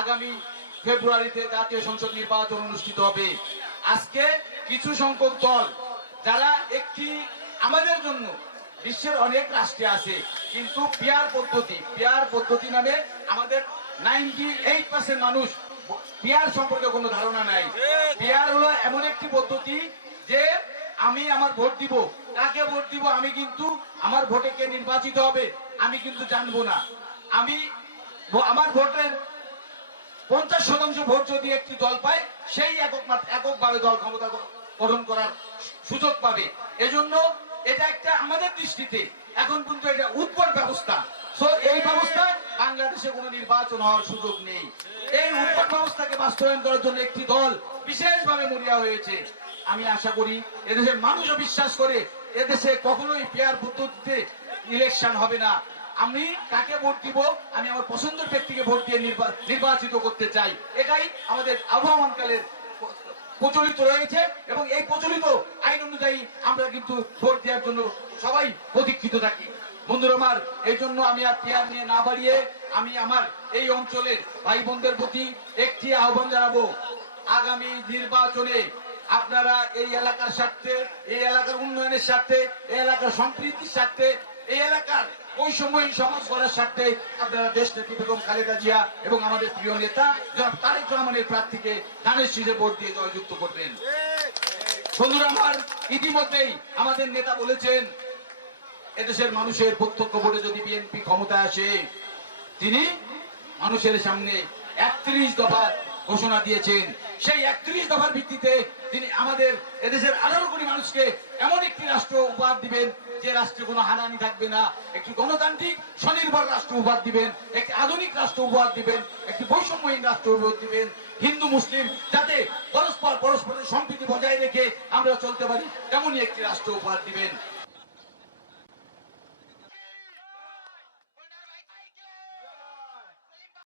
আগামী ফেব্রুয়ারিতে জাতীয় সংসদ নির্বাচন অনুষ্ঠিত হবে। আজকে কিছু সংখ্যক দল, যারা একটি আমাদের জন্য বিশ্বের অনেক রাষ্ট্রে আছে, কিন্তু পিয়ার পদ্ধতি পিয়ার পদ্ধতি নামে আমাদের নাইনটি এইট মানুষ পিয়ার সম্পর্কে কোনো ধারণা নাই। পিয়ার হলো এমন একটি পদ্ধতি আমি আমার ভোট দিব। কাকে ভোট দিব আমি কিন্তু আমার ভোটে কে নির্বাচিত হবে আমি কিন্তু জানব না। আমি আমার ভোটের পঞ্চাশ শতাংশ ভোট যদি একটি দল পায়, সেই একক এককভাবে দল ক্ষমতা গঠন করার সুযোগ পাবে। এজন্য এটা একটা আমাদের দৃষ্টিতে এখন কিন্তু এটা উৎপট ব্যবস্থা। সো এই ব্যবস্থায় বাংলাদেশে কোনো নির্বাচন হওয়ার সুযোগ নেই। এই উৎপট ব্যবস্থাকে বাস্তবায়ন করার জন্য একটি দল বিশেষভাবে মরিয়া হয়েছে। আমি আশা করি এদেশের মানুষও বিশ্বাস করে এদেশে কখনোই পেয়ার পদ্ধতিতে ইলেকশন হবে না। আমি কাকে ভোট দিব, আমি আমার পছন্দের ব্যক্তিকে ভোট দিয়ে নির্বাচিত করতে চাই। এটাই আমাদের আবহমানকালের প্রচলিত রয়েছে এবং এই প্রচলিত আইন অনুযায়ী আমরা কিন্তু ভোট দেওয়ার জন্য সবাই প্রতীক্ষিত থাকি। বন্ধুরা আমার এই জন্য আমি আর পেয়ার নিয়ে না বাড়িয়ে আমি আমার এই অঞ্চলের ভাই বোনদের প্রতি একটি আহ্বান জানাব। আগামী নির্বাচনে আপনারা এই এলাকার স্বার্থে, এই এলাকার উন্নয়নের স্বার্থে, এই এলাকার সম্প্রীতির স্বার্থে, এই এলাকার বৈষম্যহীন সমাজ করার স্বার্থে আপনারা দেশ নেত্রী বেগম খালেদা জিয়া এবং আমাদের প্রিয় নেতা তারেক রহমানের প্রার্থীকে ধানের শীষে ভোট দিয়ে জয়যুক্ত করবেন। বন্ধুরা, আমার ইতিমধ্যেই আমাদের নেতা বলেছেন, এদেশের মানুষের প্রত্যক্ষ ভোটে যদি বিএনপি ক্ষমতায় আসে, তিনি মানুষের সামনে একত্রিশ দফা ঘোষণা দিয়েছেন। সেই একত্রিশ দফার ভিত্তিতে তিনি আমাদের এদেশের আঠারো কোটি মানুষকে এমন একটি রাষ্ট্র উপহার দিবেন যে রাষ্ট্রে কোনো হানানি থাকবে না, একটি গণতান্ত্রিক স্বনির্ভর রাষ্ট্র উপহার দিবেন, একটি আধুনিক রাষ্ট্র উপহার দিবেন, একটি বৈষম্যহীন রাষ্ট্র উপহার দিবেন, হিন্দু, মুসলিম, যাতে পরস্পর পরস্পরের সম্প্রীতি বজায় রেখে আমরা চলতে পারি, তেমনই একটি রাষ্ট্র উপহার দিবেন।